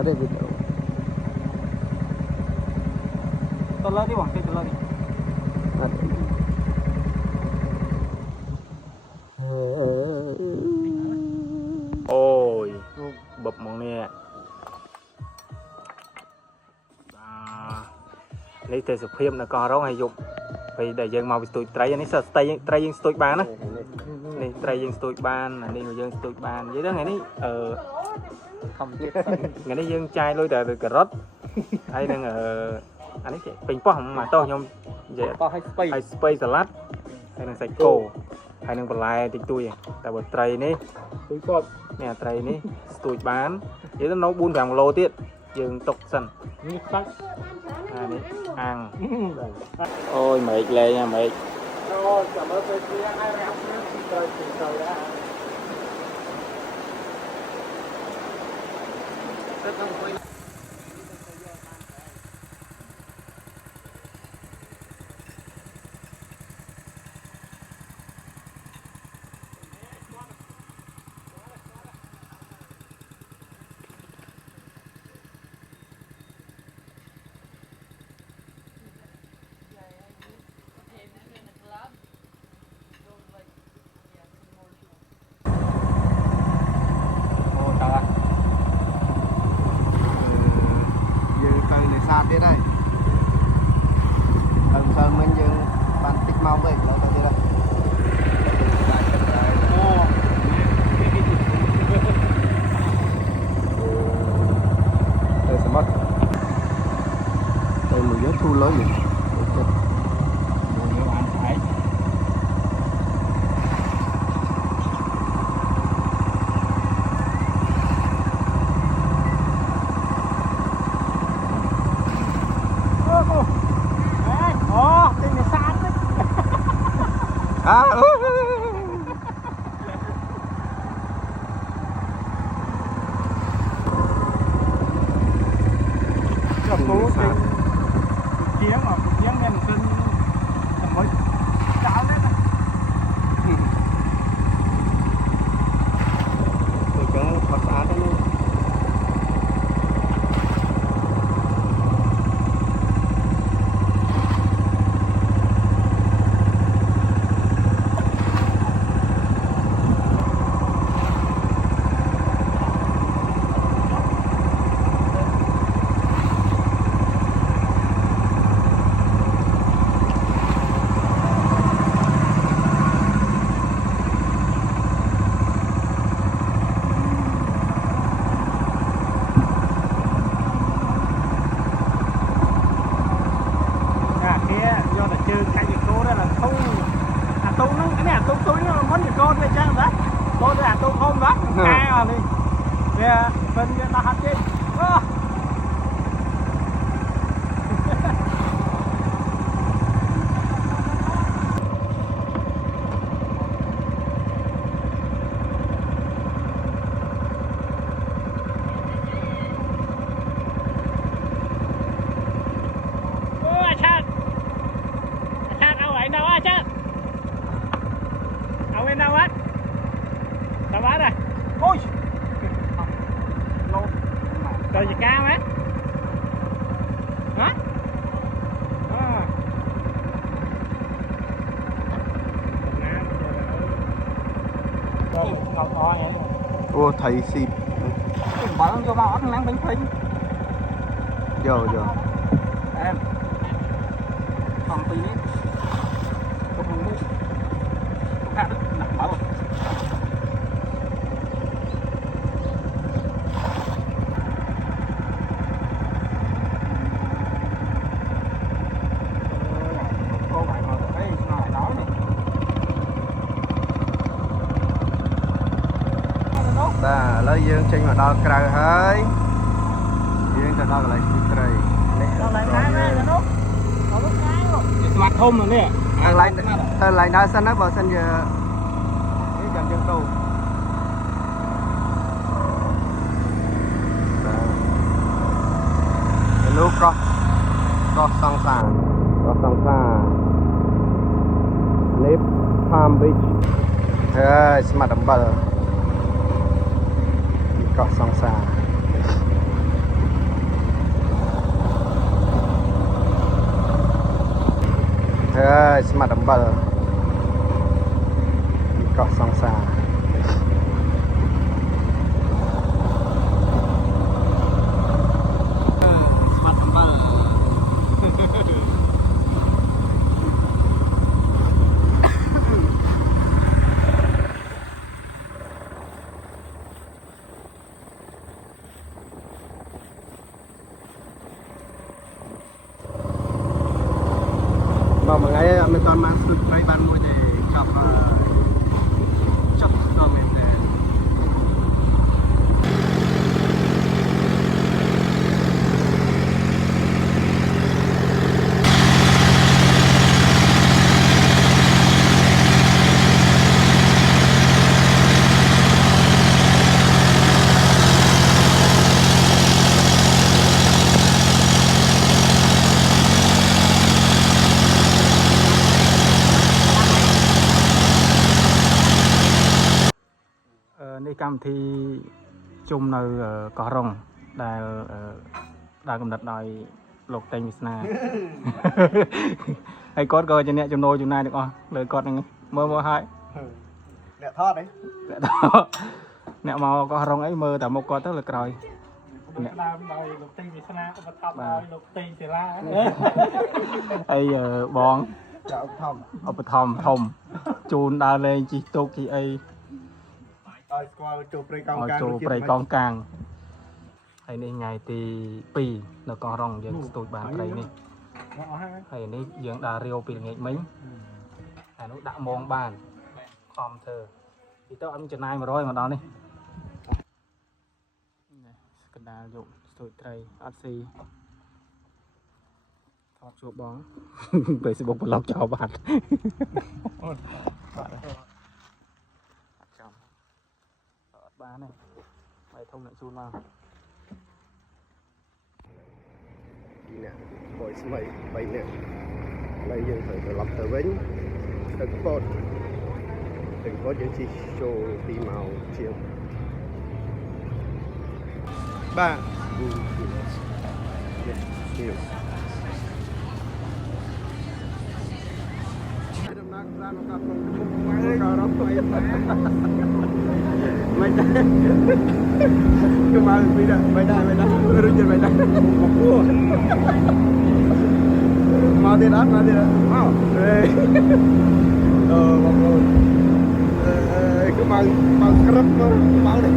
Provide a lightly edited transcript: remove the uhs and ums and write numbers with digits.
Ada video. Telur đi bang, telur đi. Ada. Ôi, bập món nè. Lấy từ sụp phim là con đó hay dùng. Vì để dân màu tụi trai này sợ trai dân tụi bán á. Này trai dân tụi bán, này người dân tụi bán. Vậy đó ngày này Không chết. ngày nay dân trai lôi từ cà rốt. Hay đang anh ấy bình po mà to nhom vậy To hay space salad hay đang sạch cổ hay đang bật lại tịch tui tại bật tray ní Tôi có nè tray ní tui bán vậy nó nấu bún vàng lô tiết dương tục sần như sắc. ní ăn ôi mệt lẹ nha mệt Rồi, cảm ơn tôi chia hai rau rồi trời đã. Rất không quay. Sạt đây, lần sau mình dừng bàn tích mau vậy là có gì đâu. Đây sẽ mất. Đây một gió thu lớn nhỉ. Rồi gì cao á? Hả? Ô thầy xịt. Bỏ cho vào ăn nắng bánh phình. Giờ. Em. Còn tí nữa. Không đi. Hạ đất nặng quá rồi. Cô phải ngồi ở đây, ngồi đó này. យើងចេញមកដល់ក្រៅហើយយើងទៅដល់កន្លែងស្ទូចត្រីនេះដល់កន្លែងណាទៅនោះអត់ឆ្ងាយមកស្មាត់ធំនេះកន្លែងដើរសិនណាបើសិនជានេះចាំយើងទៅលោកកោះសង្សារនេះ Palm Beach ហើយស្មាត់អំបិលកោះសង្សារហើយស្មាត់អំបិលកោះសង្សារមួយថ្ងៃអត់មានតាន់បានស្ទូចត្រីបានមួយទេចប់ដល់មែនទេនេះកម្មវិធីជុំនៅកោះរ៉ុងដែលកំណត់ដោយលោកតេងវាសនាហើយគាត់ក៏ជាអ្នកចំណូលចំណាយទាំងអស់លើគាត់ហ្នឹងមើលហើយអ្នកថតហ៎អ្នកមកកោះរ៉ុងអីមើលតែមុខគាត់ទៅលើក្រោយអ្នកដើមដោយលោកតេងវាសនាឧបត្ថម្ភដោយលោកតេងសិលាហើយបងចាឧបត្ថម្ភធំជូនដើរលេងជិះទូកជិះអីឲ្យស្គាល់ចូលព្រៃកោងកាងហើយនេះថ្ងៃទី2នៅកោះរ៉ុងយើងស្ទូចបានត្រីនេះហើយនេះយើងដើររាវពីល្ងាចមិញអានោះដាក់មងបានខំធ្វើពីទៅអត់មានចំណាយ100មកដល់នេះកណ្ដាលយកស្ទូចត្រីអត់ស៊ីថតជួបបង Facebook ប្លុកចោលបាត់បានទេបាយធំអ្នកជូនមកពីអ្នកបយស្មី3នាក់ឥឡូវយើងត្រូវត្រឡប់ទៅវិញទៅកោតយើងជិះចូល2ម៉ោងជាងបាទដំណើរការនៅក្នុងមុខមកក៏រត់ទៅមិនដែរគឺមកពីដែរមិនដែររុញទៅមិនដែរមកគួរមកទៀតអត់មកអេបងប្អូនគឺមកក្រឹបមកនេះ